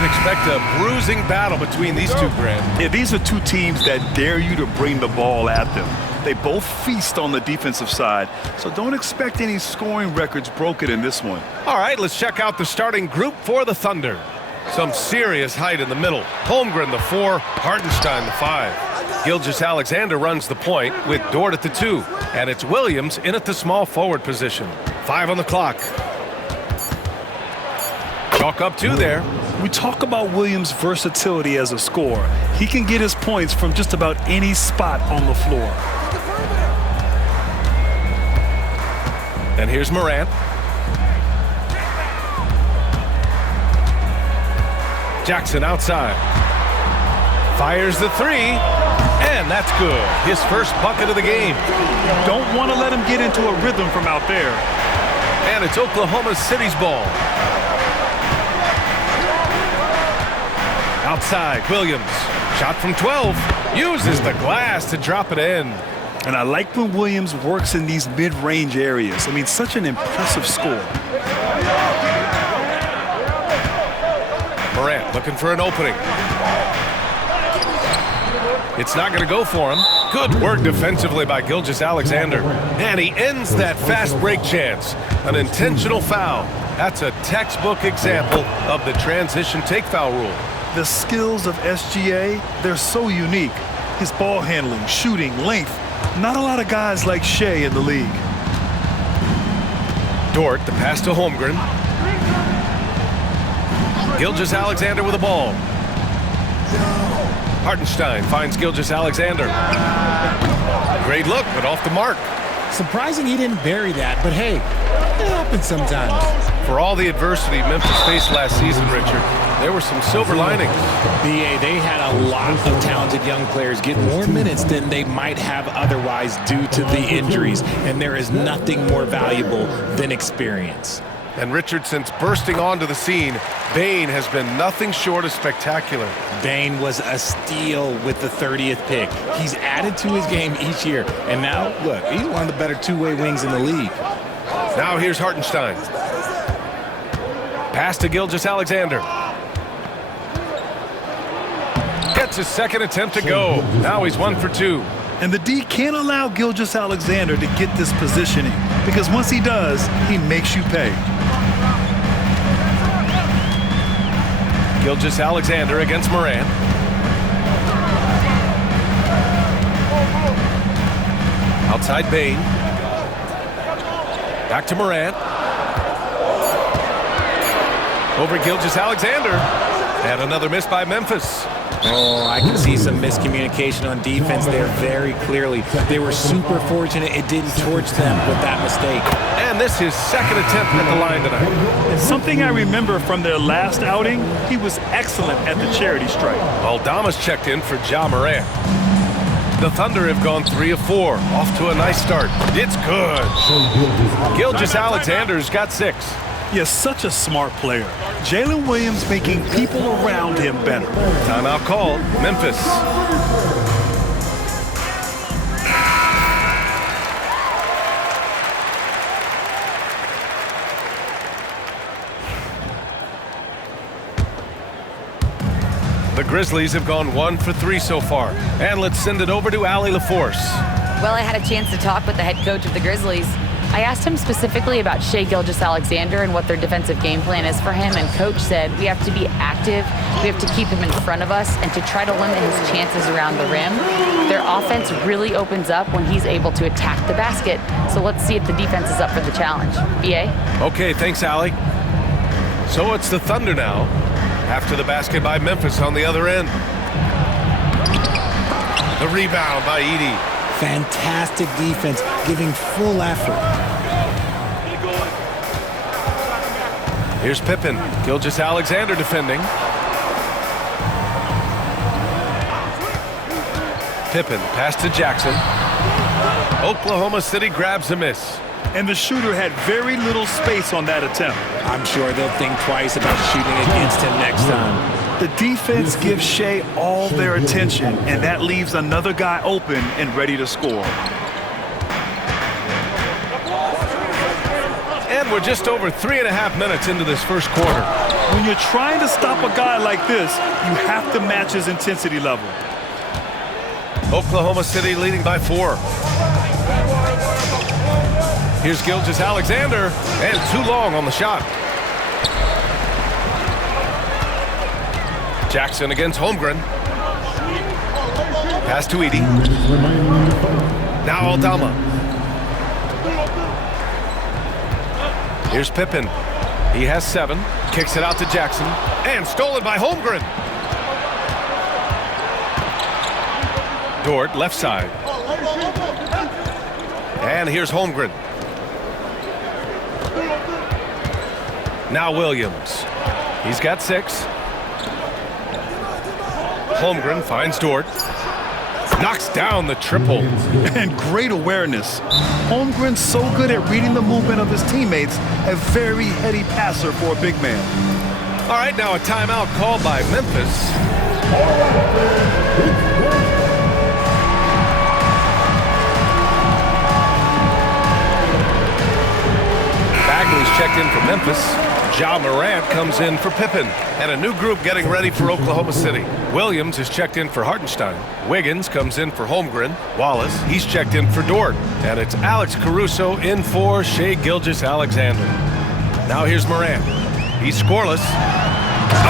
can expect a bruising battle between these two, Grant. Yeah, these are two teams that dare you to bring the ball at them. They both feast on the defensive side, so don't expect any scoring records broken in this one. All right, let's check out the starting group for the Thunder. Some serious height in the middle. Holmgren, the 4, Hartenstein, the 5. Gilgeous-Alexander runs the point with Dort at the 2. And it's Williams in at the small forward position. 5 on the clock. Chalk up 2 there. We talk about Williams' versatility as a scorer. He can get his points from just about any spot on the floor. And here's Morant. Jackson outside. Fires the 3. And that's good. His first bucket of the game. Don't want to let him get into a rhythm from out there. And it's Oklahoma City's ball. Outside, Williams. Shot from 12. Uses the glass to drop it in. And I like when Williams works in these mid-range areas. I mean, such an impressive score. Morant looking for an opening. It's not going to go for him. Good work defensively by Gilgeous-Alexander. And he ends that fast break chance. An intentional foul. That's a textbook example of the transition take foul rule. The skills of SGA, they're so unique. His ball handling, shooting, length. Not a lot of guys like Shea in the league. Dort, the pass to Holmgren. Gilgeous-Alexander with the ball. Hartenstein finds Gilgeous-Alexander. Great look, but off the mark. Surprising he didn't bury that, but hey, it happens sometimes. For all the adversity Memphis faced last season, Richard, there were some silver linings. BA, they had a lot of talented young players get more minutes than they might have otherwise due to the injuries, and there is nothing more valuable than experience. And Richard, since bursting onto the scene, Bane has been nothing short of spectacular. Bane was a steal with the 30th pick. He's added to his game each year, and now, look, he's one of the better two-way wings in the league. Now here's Hartenstein. Pass to Gilgeous-Alexander. Gets his second attempt to go. Now he's 1 for 2. And the D can't allow Gilgeous-Alexander to get this positioning, because once he does, he makes you pay. Gilgeous-Alexander against Morant. Outside Bane. Back to Morant. Over Gilgeous-Alexander. And another miss by Memphis. Oh, I can see some miscommunication on defense there very clearly. They were super fortunate it didn't torch them with that mistake. And this is second attempt at the line tonight. Something I remember from their last outing, he was excellent at the charity stripe. Aldama's checked in for Ja Morant. The Thunder have gone 3 of 4. Off to a nice start. It's good. Gilgeous-Alexander's got 6. Yes, such a smart player. Jalen Williams making people around him better. Timeout called. Memphis. The Grizzlies have gone 1 for 3 so far. And let's send it over to Allie LaForce. Well, I had a chance to talk with the head coach of the Grizzlies. I asked him specifically about Shai Gilgeous-Alexander and what their defensive game plan is for him, and Coach said we have to be active, we have to keep him in front of us, and to try to limit his chances around the rim. Their offense really opens up when he's able to attack the basket, so let's see if the defense is up for the challenge. BA? Okay, thanks, Allie. So it's the Thunder now, after the basket by Memphis on the other end. The rebound by Edey. Fantastic defense, giving full effort. Here's Pippen. Gilgeous-Alexander defending. Pippen, pass to Jackson. Oklahoma City grabs a miss. And the shooter had very little space on that attempt. I'm sure they'll think twice about shooting against him next time. The defense gives Shai all their attention, and that leaves another guy open and ready to score. And we're just over 3.5 minutes into this first quarter. When you're trying to stop a guy like this, you have to match his intensity level. Oklahoma City leading by 4. Here's Gilgeous-Alexander, and too long on the shot. Jackson against Holmgren. Pass to Edey. Now Aldama. Here's Pippen. He has 7. Kicks it out to Jackson. And stolen by Holmgren. Dort, left side. And here's Holmgren. Now Williams. He's got 6. Holmgren finds Dort. Knocks down the triple. And great awareness. Holmgren's so good at reading the movement of his teammates. A very heady passer for a big man. All right, now a timeout called by Memphis. Bagley's checked in for Memphis. Ja Morant comes in for Pippen. And a new group getting ready for Oklahoma City. Williams is checked in for Hartenstein. Wiggins comes in for Holmgren. Wallace, he's checked in for Dort. And it's Alex Caruso in for Shai Gilgeous-Alexander. Now here's Morant. He's scoreless.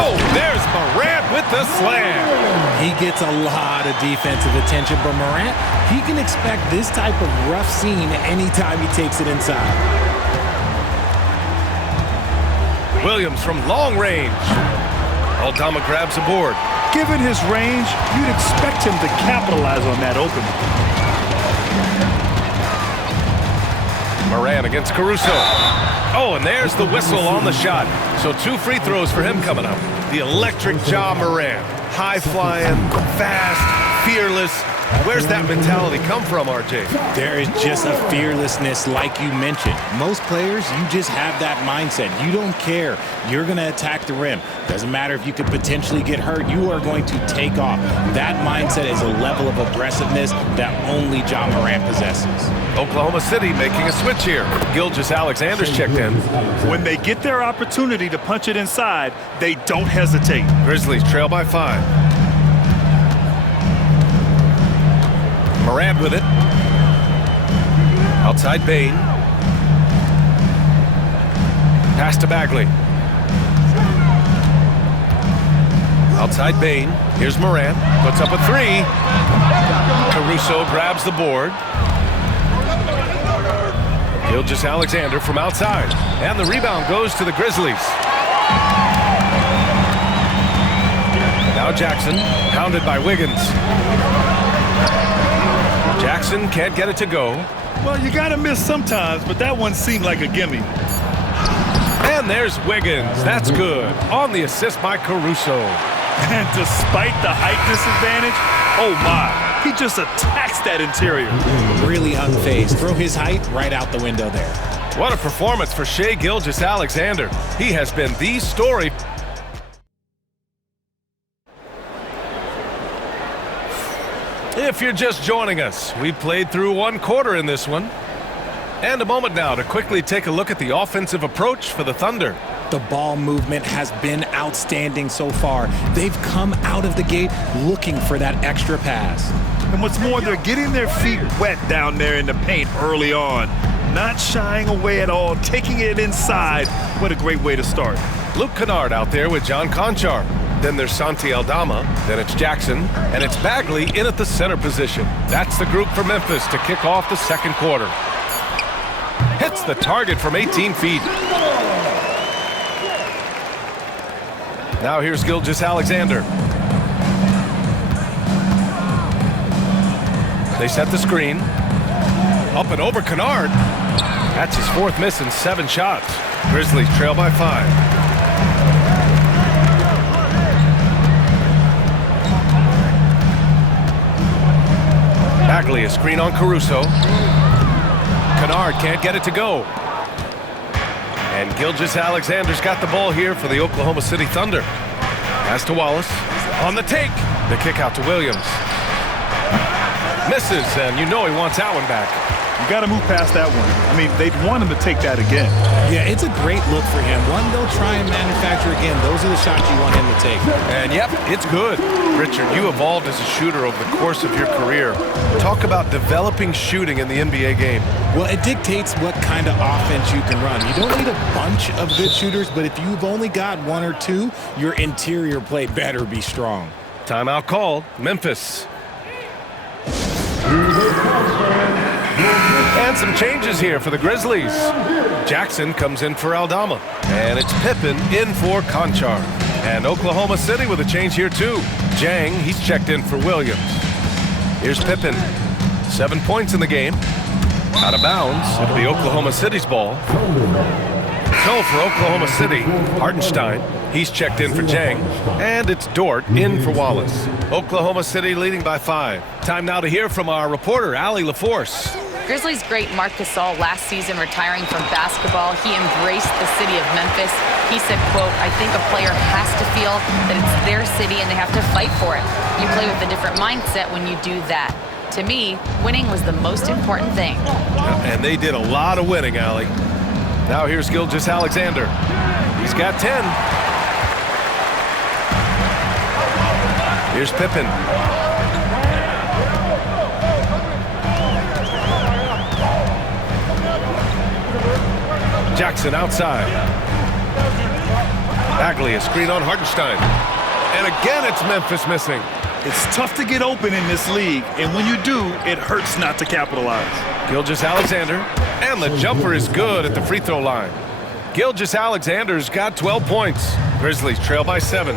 Oh, there's Morant with the slam. He gets a lot of defensive attention, but Morant, he can expect this type of rough scene anytime he takes it inside. Williams from long range. Aldama grabs a board. Given his range, you'd expect him to capitalize on that opening. Morant against Caruso. Oh, and there's the whistle on the shot. So 2 free throws for him coming up. The electric Ja Morant. High-flying, fast, fearless. Where's that mentality come from, RJ? There is just a fearlessness like you mentioned. Most players, you just have that mindset. You don't care. You're going to attack the rim. Doesn't matter if you could potentially get hurt. You are going to take off. That mindset is a level of aggressiveness that only Ja Morant possesses. Oklahoma City making a switch here. Gilgeous-Alexander's checked in. When they get their opportunity to punch it inside, they don't hesitate. Grizzlies trail by 5. Morant with it. Outside Bane. Pass to Bagley. Outside Bane. Here's Morant. Puts up a 3. Caruso grabs the board. Gilgeous-Alexander from outside. And the rebound goes to the Grizzlies. Now Jackson, pounded by Wiggins. Jackson can't get it to go. Well, you gotta miss sometimes, but that one seemed like a gimme. And there's Wiggins. That's good. On the assist by Caruso. And despite the height disadvantage, oh my, he just attacks that interior. Really unfazed. Throw his height right out the window there. What a performance for Shai Gilgeous-Alexander. He has been the story. If you're just joining us, we played through 1 quarter in this one. And a moment now to quickly take a look at the offensive approach for the Thunder. The ball movement has been outstanding so far. They've come out of the gate looking for that extra pass. And what's more, they're getting their feet wet down there in the paint early on. Not shying away at all, taking it inside. What a great way to start. Luke Kennard out there with John Conchar. Then there's Santi Aldama, then it's Jackson, and it's Bagley in at the center position. That's the group for Memphis to kick off the 2nd quarter. Hits the target from 18 feet. Now here's Gilgeous-Alexander. They set the screen. Up and over Kennard. That's his 4th miss in 7 shots. Grizzlies trail by 5. Bagley, a screen on Caruso. Kennard can't get it to go. And Gilgeous-Alexander's got the ball here for the Oklahoma City Thunder. Pass to Wallace. On the take. The kick out to Williams. Misses, and you know he wants that one back. You got to move past that one. I mean, they'd want him to take that again. Yeah, it's a great look for him. One they'll try and manufacture again. Those are the shots you want him to take. And yep, it's good. Richard, you evolved as a shooter over the course of your career. Talk about developing shooting in the NBA game. Well, it dictates what kind of offense you can run. You don't need a bunch of good shooters, but if you've only got one or two, your interior play better be strong. Timeout called. Memphis. And some changes here for the Grizzlies. Jackson comes in for Aldama. And it's Pippen in for Conchar. And Oklahoma City with a change here too. Jang, he's checked in for Williams. Here's Pippen. 7 points in the game. Out of bounds. It'll be Oklahoma City's ball. So for Oklahoma City, Hartenstein, he's checked in for Jang. And it's Dort in for Wallace. Oklahoma City leading by 5. Time now to hear from our reporter, Allie LaForce. Grizzlies great Marc Gasol last season retiring from basketball. He embraced the city of Memphis. He said, quote, "I think a player has to feel that it's their city and they have to fight for it. You play with a different mindset when you do that. To me, winning was the most important thing." And they did a lot of winning, Allie. Now here's Gilgeous-Alexander. He's got 10. Here's Pippen. Jackson outside. Bagley, a screen on Hartenstein. And again, it's Memphis missing. It's tough to get open in this league, and when you do, it hurts not to capitalize. Gilgeous-Alexander, and the jumper is good at the free throw line. Gilgeous-Alexander's got 12 points. Grizzlies trail by 7.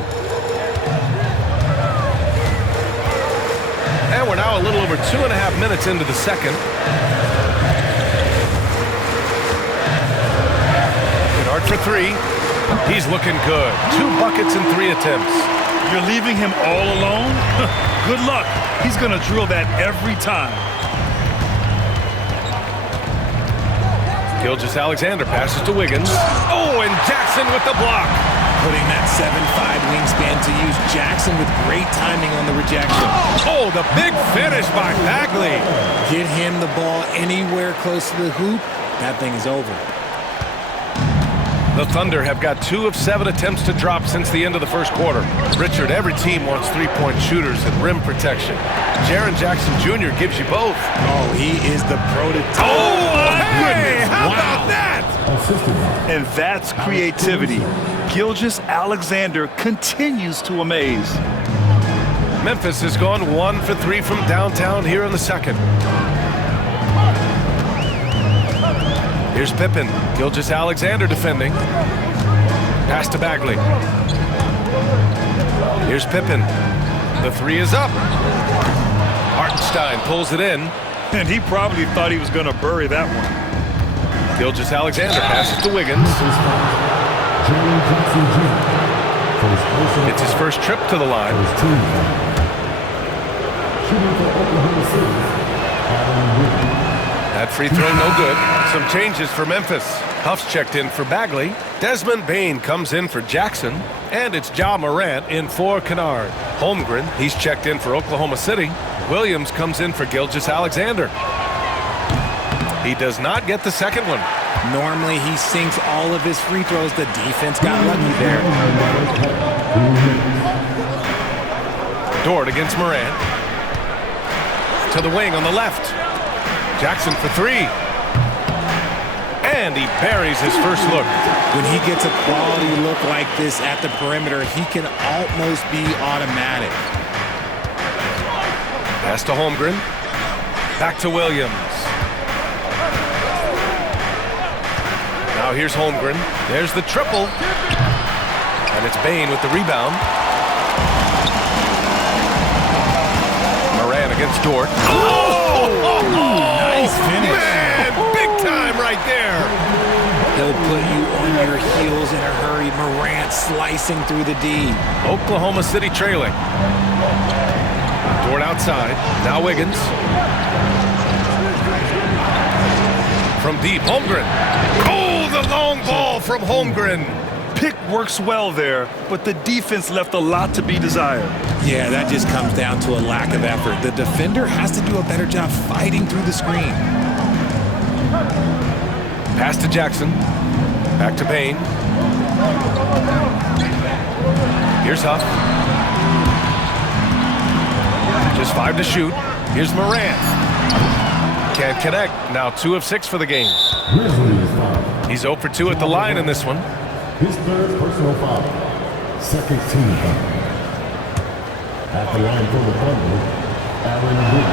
And we're now a little over 2.5 minutes into the second. Kennard for 3. He's looking good. 2 buckets in 3 attempts. You're leaving him all alone? Good luck. He's going to drill that every time. Gilgeous-Alexander passes to Wiggins. Oh, and Jackson with the block. Putting that 7'5" wingspan to use. Jackson with great timing on the rejection. Oh, the big finish by Bagley. Get him the ball anywhere close to the hoop, that thing is over. The Thunder have got 2 of 7 attempts to drop since the end of the first quarter. Richard, every team wants three-point shooters and rim protection. Jaren Jackson Jr. gives you both. Oh, he is the prototype. Oh, hey, how about that? And that's creativity. Gilgeous-Alexander continues to amaze. Memphis has gone 1 for 3 from downtown here in the second. Here's Pippen. Gilgeous-Alexander defending. Pass to Bagley. Here's Pippen. The 3 is up. Hartenstein pulls it in. And he probably thought he was going to bury that one. Gilgeous-Alexander passes to Wiggins. It's his first trip to the line. That free throw no good. Some changes for Memphis. Huff's checked in for Bagley. Desmond Bane comes in for Jackson. And it's Ja Morant in for Kennard. Holmgren, he's checked in for Oklahoma City. Williams comes in for Gilgeous-Alexander. He does not get the second one. Normally he sinks all of his free throws. The defense got lucky there. Dort against Morant. To the wing on the left. Jackson for 3. And he buries his first look. When he gets a quality look like this at the perimeter, he can almost be automatic. Pass to Holmgren. Back to Williams. Now here's Holmgren. There's the triple. And it's Bane with the rebound. Morant against Dort. Nice finish. Man, big time right there. He'll put you on your heels in a hurry. Morant slicing through the D. Oklahoma City trailing. Dort outside. Now Wiggins. From deep, Holmgren. Oh, the long ball from Holmgren. Pick works well there, but the defense left a lot to be desired. Yeah, that just comes down to a lack of effort. The defender has to do a better job fighting through the screen. Pass to Jackson. Back to Bain. Here's Huff. Just 5 to shoot. Here's Morant. Can't connect. Now 2 of 6 for the game. He's 0 for 2 at the line in this one. His third personal foul. Second team foul. At the line for the Thunder, Aaron Wood.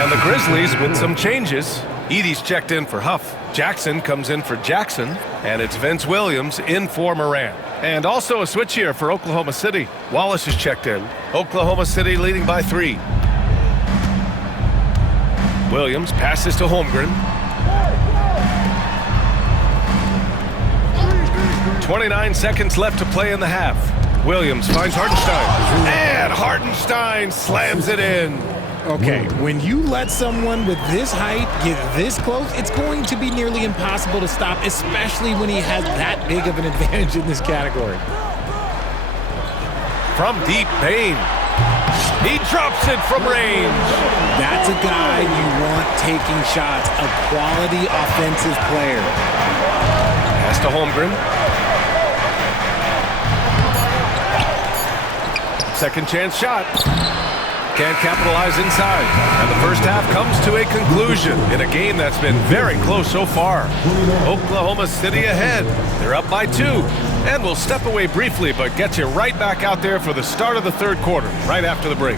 And the Grizzlies with some changes. Edey's checked in for Huff. Jackson comes in for Jackson. And it's Vince Williams in for Morant. And also a switch here for Oklahoma City. Wallace is checked in. Oklahoma City leading by 3. Williams passes to Holmgren. 29 seconds left to play in the half. Williams finds Hartenstein. And Hartenstein slams it in. Okay, when you let someone with this height get this close, it's going to be nearly impossible to stop, especially when he has that big of an advantage in this category. From deep, Bain. He drops it from range. That's a guy you want taking shots, a quality offensive player. Pass to Holmgren. Second chance shot. Can't capitalize inside. And the first half comes to a conclusion in a game that's been very close so far. Oklahoma City ahead. They're up by 2. And we'll step away briefly, but get you right back out there for the start of the third quarter, right after the break.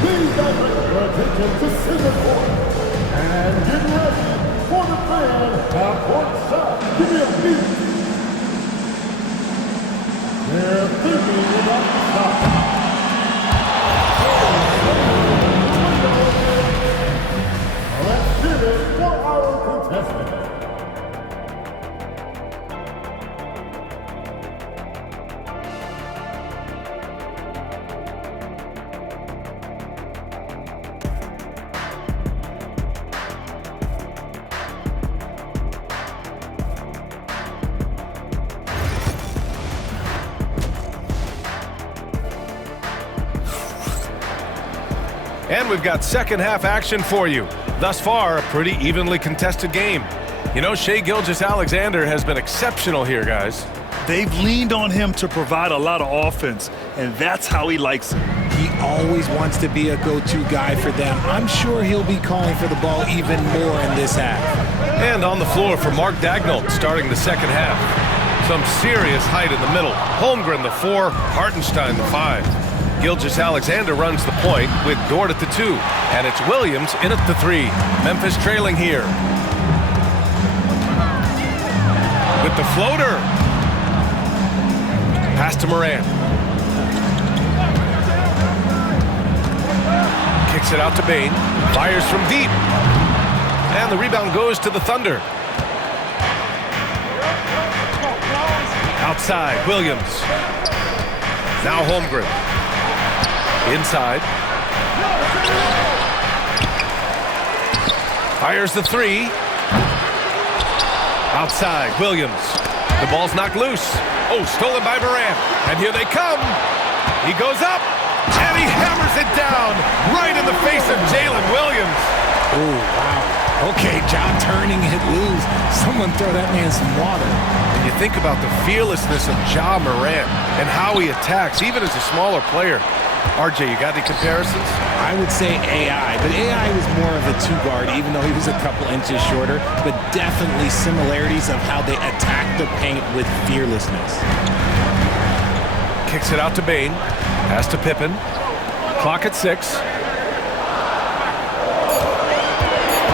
Please direct your attention to center court. And get ready for the fan half-court shot. Give me a beat. They're thinking about the shot. Let's give it for our contestant. And we've got second half action for you. Thus far, a pretty evenly contested game. You know, Shai Gilgeous-Alexander has been exceptional here, guys. They've leaned on him to provide a lot of offense, and that's how he likes it. He always wants to be a go-to guy for them. I'm sure he'll be calling for the ball even more in this half. And on the floor for Mark Daigneault starting the second half. Some serious height in the middle. Holmgren the 4, Hartenstein the 5. Gilgeous-Alexander runs the point with Dort at the 2. And it's Williams in at the 3. Memphis trailing here. With the floater. Pass to Morant. Kicks it out to Bain. Fires from deep. And the rebound goes to the Thunder. Outside, Williams. Now Holmgren. Inside. Fires the 3. Outside, Williams. The ball's knocked loose. Oh, stolen by Morant. And here they come. He goes up, and he hammers it down right in the face of Jalen Williams. Oh, wow. Okay, job turning it loose. Someone throw that man some water. And you think about the fearlessness of Ja Morant and how he attacks, even as a smaller player. RJ, you got any comparisons? I would say AI, but AI was more of a 2-guard, even though he was a couple inches shorter, but definitely similarities of how they attack the paint with fearlessness. Kicks it out to Bain. Pass to Pippen. Clock at 6.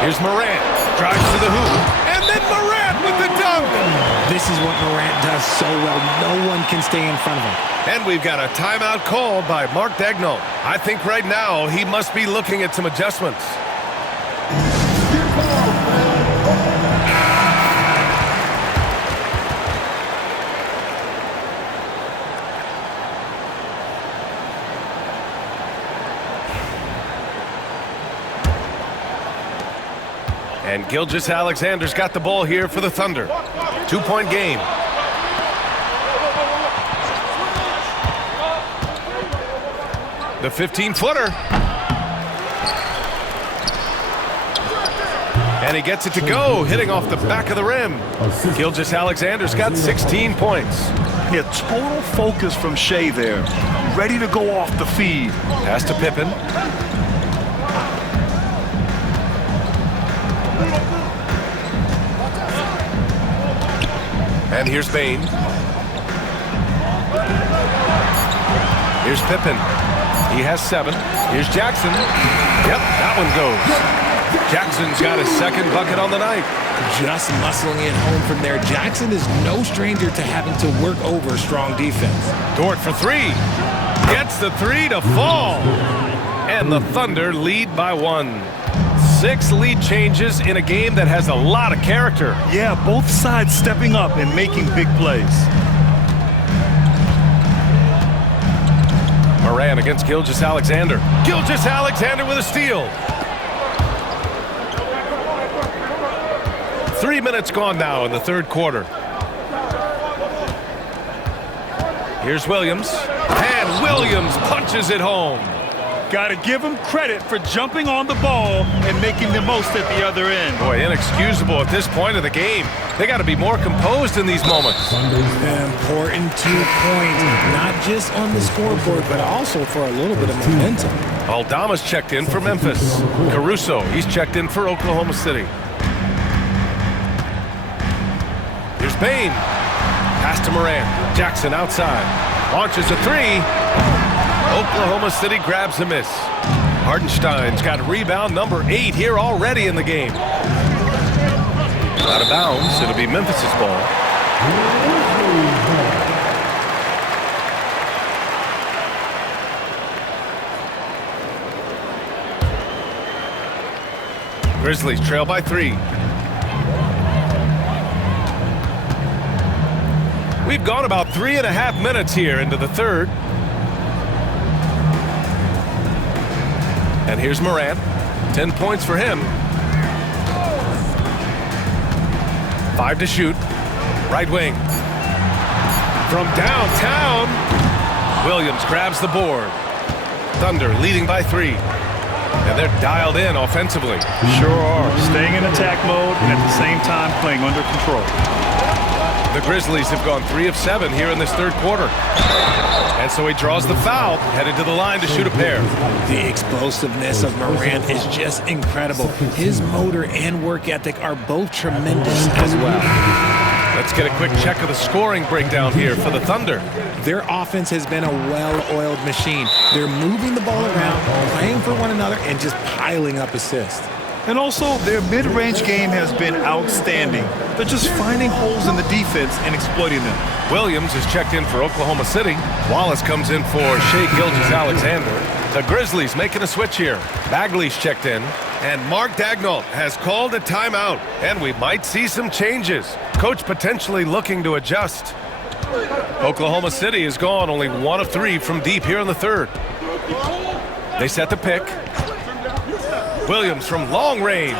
Here's Morant. Drives to the hoop. And then Morant with the dunk. This is what Morant does so well. No one can stay in front of him. And we've got a timeout called by Mark Daigneault. I think right now he must be looking at some adjustments. And Gilgeous-Alexander's got the ball here for the Thunder. 2-point game. The 15-footer. And he gets it to go, hitting off the back of the rim. Gilgeous-Alexander's got 16 points. Yeah, total focus from Shea there. Ready to go off the feed. Pass to Pippen. And here's Bain. Here's Pippen. He has 7. Here's Jackson. Yep, that one goes. Jackson's got his second bucket on the night. Just muscling it home from there. Jackson is no stranger to having to work over strong defense. Dort for 3. Gets the 3 to fall. And the Thunder lead by 1. 6 lead changes in a game that has a lot of character. Yeah, both sides stepping up and making big plays. Moran against Gilgeous-Alexander. Gilgeous-Alexander with a steal. 3 minutes gone now in the third quarter. Here's Williams. And Williams punches it home. Got to give him credit for jumping on the ball and making the most at the other end. Boy, inexcusable at this point of the game. They got to be more composed in these moments. Important 2 points, not just on the scoreboard, but also for a little bit of momentum. Aldama's checked in for Memphis. Caruso, he's checked in for Oklahoma City. Here's Bain. Pass to Moran. Jackson outside. Launches a 3. Oklahoma City grabs a miss. Hartenstein's got rebound number 8 here already in the game. Out of bounds. It'll be Memphis' ball. Grizzlies trail by 3. We've gone about 3.5 minutes here into the third. And here's Morant. 10 points for him. 5 to shoot. Right wing. From downtown. Williams grabs the board. Thunder leading by 3. And they're dialed in offensively. Sure are. Staying in attack mode and at the same time playing under control. The Grizzlies have gone 3 of 7 here in this third quarter. And so he draws the foul, headed to the line to shoot a pair. The explosiveness of Morant is just incredible. His motor and work ethic are both tremendous as well. Let's get a quick check of the scoring breakdown here for the Thunder. Their offense has been a well-oiled machine. They're moving the ball around, playing for one another, and just piling up assists. And also, their mid-range game has been outstanding. They're just finding holes in the defense and exploiting them. Williams is checked in for Oklahoma City. Wallace comes in for Shea Gilgeous-Alexander. The Grizzlies making a switch here. Bagley's checked in. And Mark Daigneault has called a timeout. And we might see some changes. Coach potentially looking to adjust. Oklahoma City is gone only 1 of 3 from deep here in the third. They set the pick. Williams from long range.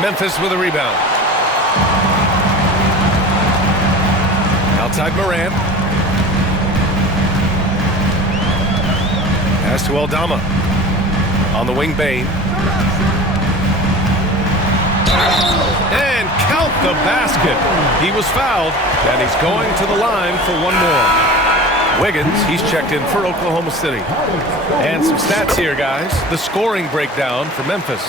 Memphis with a rebound. Outside Moran. Pass to Aldama. On the wing, Bain. And count the basket. He was fouled, and he's going to the line for one more. Wiggins, he's checked in for Oklahoma City. And some stats here, guys. The scoring breakdown for Memphis.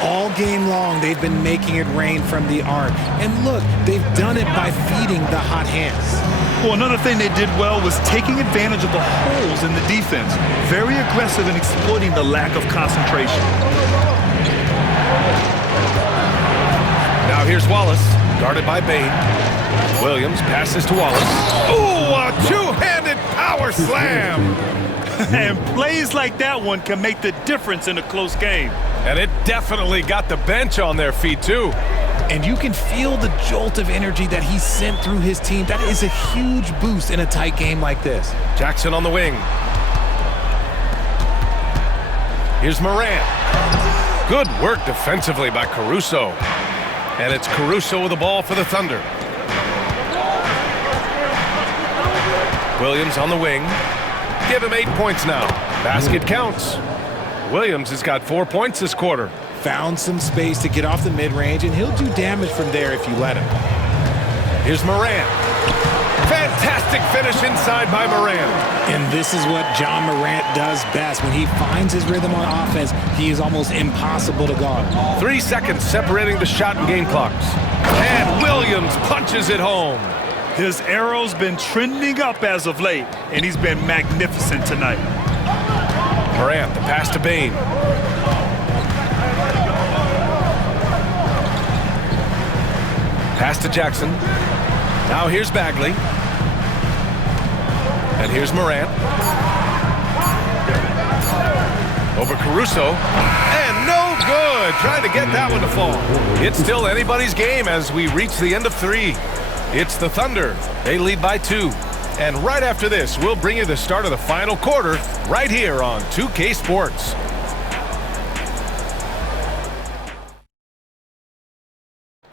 All game long, they've been making it rain from the arc. And look, they've done it by feeding the hot hands. Well, another thing they did well was taking advantage of the holes in the defense. Very aggressive in exploiting the lack of concentration. Now here's Wallace, guarded by Bain. Williams passes to Wallace. Ooh, a two-handed power slam! And plays like that one can make the difference in a close game. And it definitely got the bench on their feet, too. And you can feel the jolt of energy that he sent through his team. That is a huge boost in a tight game like this. Jackson on the wing. Here's Morant. Good work defensively by Caruso. And it's Caruso with the ball for the Thunder. Williams on the wing. Give him 8 points now. Basket counts. Williams has got 4 points this quarter. Found some space to get off the mid-range, and he'll do damage from there if you let him. Here's Morant. Fantastic finish inside by Morant. And this is what John Morant does best. When he finds his rhythm on offense, he is almost impossible to guard. 3 seconds separating the shot and game clocks. And Williams punches it home. His arrow's been trending up as of late, and he's been magnificent tonight. Morant, the pass to Bain. Pass to Jackson. Now here's Bagley. And here's Morant. Over Caruso. And no good. Trying to get that one to fall. It's still anybody's game as we reach the end of 3. It's the Thunder. They lead by 2. And right after this, we'll bring you the start of the final quarter right here on 2K Sports.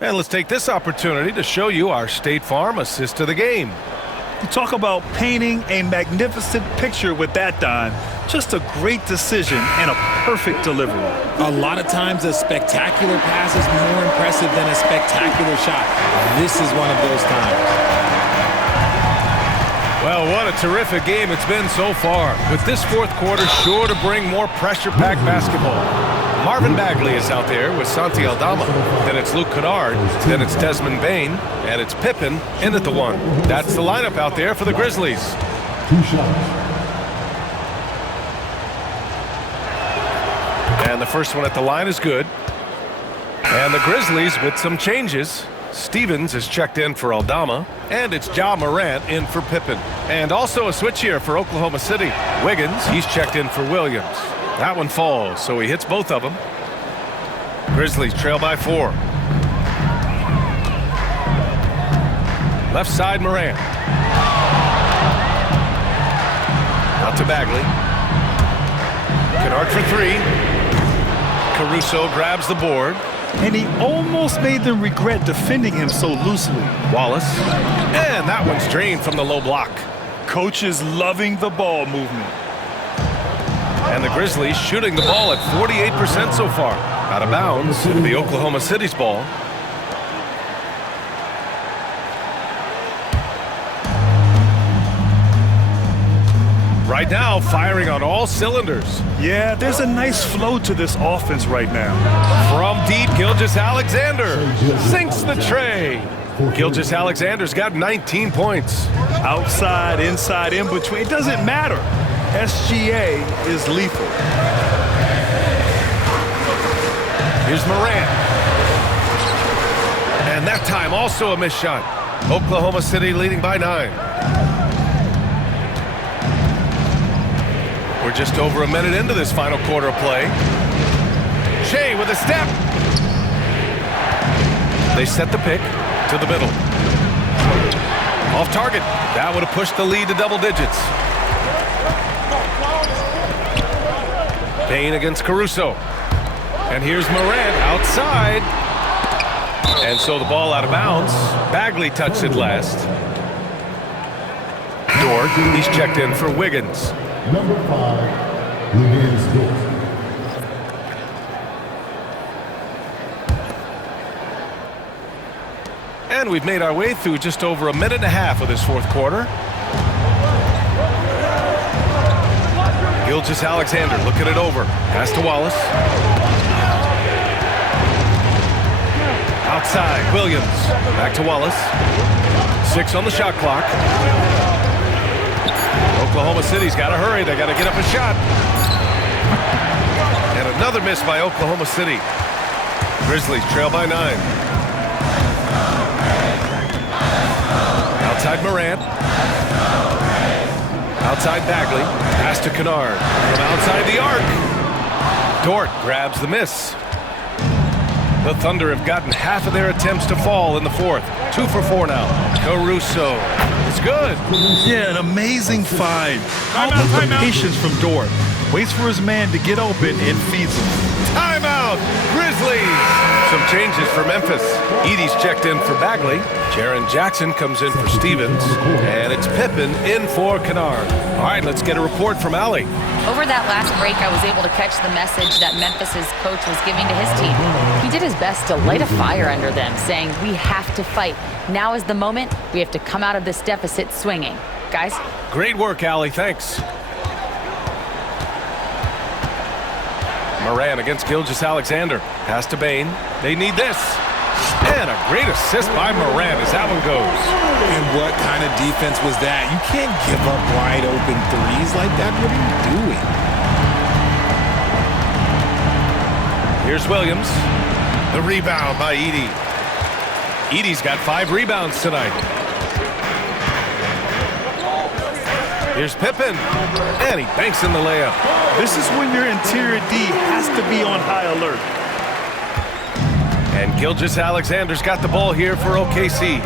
And let's take this opportunity to show you our State Farm assist to the game. You talk about painting a magnificent picture with that, Don. Just a great decision and a perfect delivery. A lot of times a spectacular pass is more impressive than a spectacular shot. This is one of those times. Well, what a terrific game it's been so far. With this fourth quarter sure to bring more pressure-packed basketball. Marvin Bagley is out there with Santi Aldama. Then it's Luke Kennard. Then it's Desmond Bain. And it's Pippen in at the 1. That's the lineup out there for the Grizzlies. 2 shots. And the first one at the line is good. And the Grizzlies with some changes. Stevens is checked in for Aldama, and it's Ja Morant in for Pippen. And also a switch here for Oklahoma City. Wiggins, he's checked in for Williams. That one falls, so he hits both of them. Grizzlies trail by 4. Left side, Morant. Out to Bagley. Kennard for 3. Caruso grabs the board. And he almost made them regret defending him so loosely. Wallace. And that one's drained from the low block. Coach is loving the ball movement. And the Grizzlies shooting the ball at 48% so far. Out of bounds, it'll be Oklahoma City's ball. Right now, firing on all cylinders. Yeah, there's a nice flow to this offense right now. From deep, Gilgeous-Alexander sinks the tray. Gilgeous-Alexander's got 19 points. Outside, inside, in between, it doesn't matter. SGA is lethal. Here's Morant. And that time also a missed shot. Oklahoma City leading by 9. We're just over a minute into this final quarter of play. Shea with a step. They set the pick to the middle. Off target. That would have pushed the lead to double digits. Bain against Caruso. And here's Morant outside. And so the ball out of bounds. Bagley touched it last. Dort, he's checked in for Wiggins. Number 5, Wiggins Dort. And we've made our way through just over a minute and a half of this fourth quarter. Gilgeous-Alexander looking it over. Pass to Wallace. Outside, Williams. Back to Wallace. 6 on the shot clock. Oklahoma City's got to hurry. They got to get up a shot. And another miss by Oklahoma City. Grizzlies trail by 9. Outside Morant. Outside Bagley. Pass to Kennard. From outside the arc. Dort grabs the miss. The Thunder have gotten half of their attempts to fall in the fourth. 2 for 4 now. Caruso. It's good. Yeah, an amazing find. How about the patience from Dort? Waits for his man to get open and feeds him. Timeout, Grizzlies. Some changes for Memphis. Edey's checked in for Bagley. Jaren Jackson comes in for Stevens. And it's Pippen in for Kennard. All right, let's get a report from Allie. Over that last break, I was able to catch the message that Memphis's coach was giving to his team. He did his best to light a fire under them, saying, we have to fight. Now is the moment. We have to come out of this deficit swinging. Guys? Great work, Allie. Thanks. Moran against Gilgeous-Alexander. Pass to Bain. They need this. And a great assist by Moran as that one goes. And what kind of defense was that? You can't give up wide open threes like that. What are you doing? Here's Williams. The rebound by Edey. Edey's got 5 rebounds tonight. Here's Pippen. And he banks in the layup. This is when your interior D has to be on high alert. And Gilgeous-Alexander's got the ball here for OKC.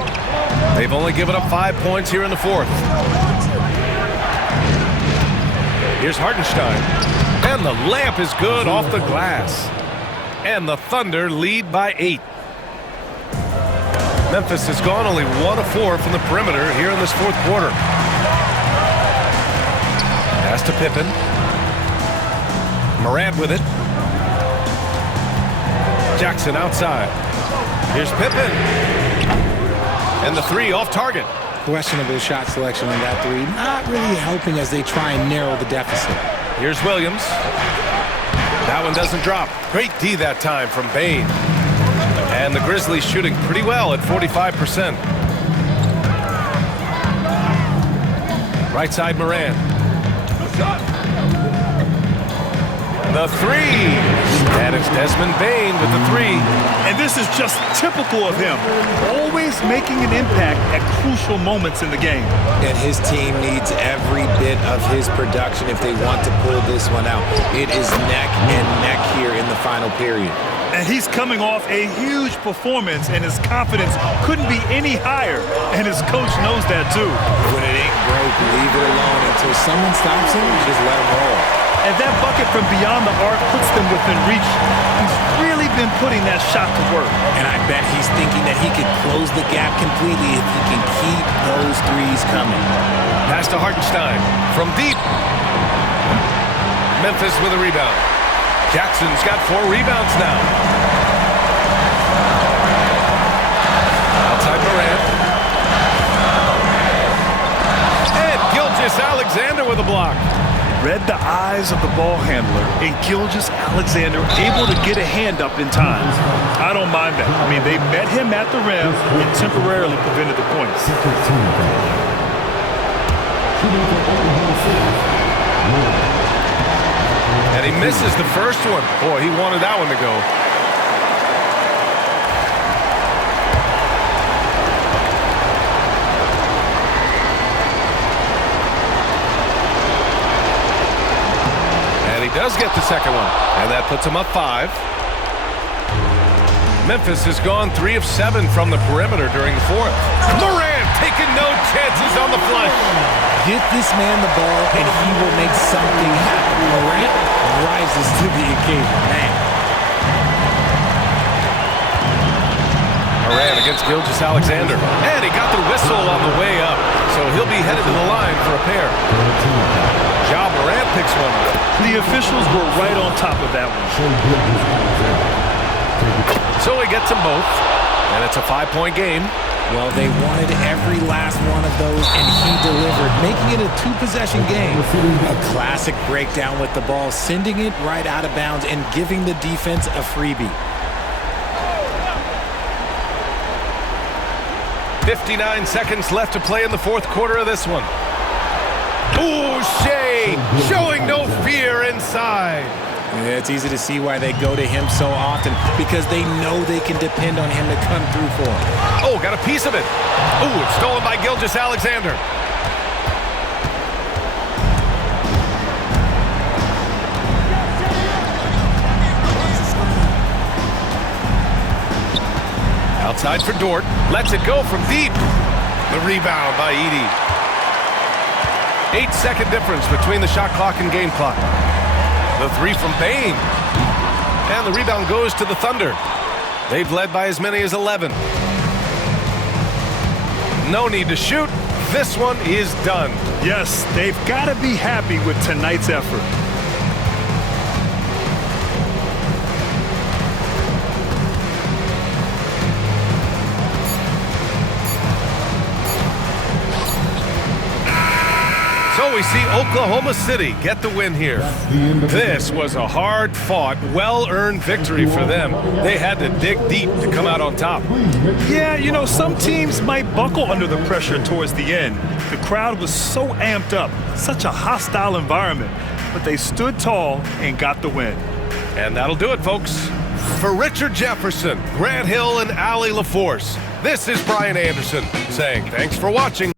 They've only given up 5 points here in the fourth. Here's Hartenstein. And the layup is good off the glass. And the Thunder lead by 8. Memphis has gone only 1 of 4 from the perimeter here in this fourth quarter. Pass to Pippen. Morant with it. Jackson outside. Here's Pippen. And the 3 off target. Questionable shot selection on that 3. Not really helping as they try and narrow the deficit. Here's Williams. That one doesn't drop. Great D that time from Bain. And the Grizzlies shooting pretty well at 45%. Right side Moran. The 3. And it's Desmond Bain with the 3. And this is just typical of him. Always making an impact at crucial moments in the game. And his team needs every bit of his production if they want to pull this one out. It is neck and neck here in the final period. And he's coming off a huge performance, and his confidence couldn't be any higher. And his coach knows that too. When it ain't broke, leave it alone until someone stops him. Just let him roll. And that bucket from beyond the arc puts them within reach. He's really been putting that shot to work. And I bet he's thinking that he could close the gap completely if he can keep those threes coming. Pass to Hartenstein from deep. Memphis with a rebound. Jackson's got 4 rebounds now. Outside Morant. And Gilgeous-Alexander with a block. Read the eyes of the ball handler, and Gilgeous-Alexander able to get a hand up in time. I don't mind that. I mean, they met him at the rim and temporarily prevented the points. And he misses the first one. Boy, he wanted that one to go. And he does get the second one. And that puts him up 5. Memphis has gone 3 of 7 from the perimeter during the fourth. Morant taking no chances on the flush. Get this man the ball, and he will make something happen. Morant rises to the occasion, man. Moran against Gilgeous-Alexander. And he got the whistle on the way up. So he'll be headed to the line for a pair. Ja Morant picks one up. The officials were right on top of that one. So he gets them both. And it's a 5-point game. Well, they wanted every last one of those, and he delivered, making it a 2-possession game. A classic breakdown with the ball, sending it right out of bounds and giving the defense a freebie. 59 seconds left to play in the fourth quarter of this one. Ooh, Shea showing no fear inside. Yeah, it's easy to see why they go to him so often, because they know they can depend on him to come through for them. Oh, got a piece of it. Ooh, it's stolen by Gilgeous-Alexander. Outside for Dort. Lets it go from deep. The rebound by Edey. 8-second difference between the shot clock and game clock. The 3 from Bain. And the rebound goes to the Thunder. They've led by as many as 11. No need to shoot. This one is done. Yes, they've got to be happy with tonight's effort. So we see Oklahoma City get the win here. This was a hard-fought, well-earned victory for them. They had to dig deep to come out on top. Yeah, you know, some teams might buckle under the pressure towards the end. The crowd was so amped up, such a hostile environment, but they stood tall and got the win. And that'll do it, folks. For Richard Jefferson, Grant Hill, and Allie LaForce, this is Brian Anderson saying thanks for watching.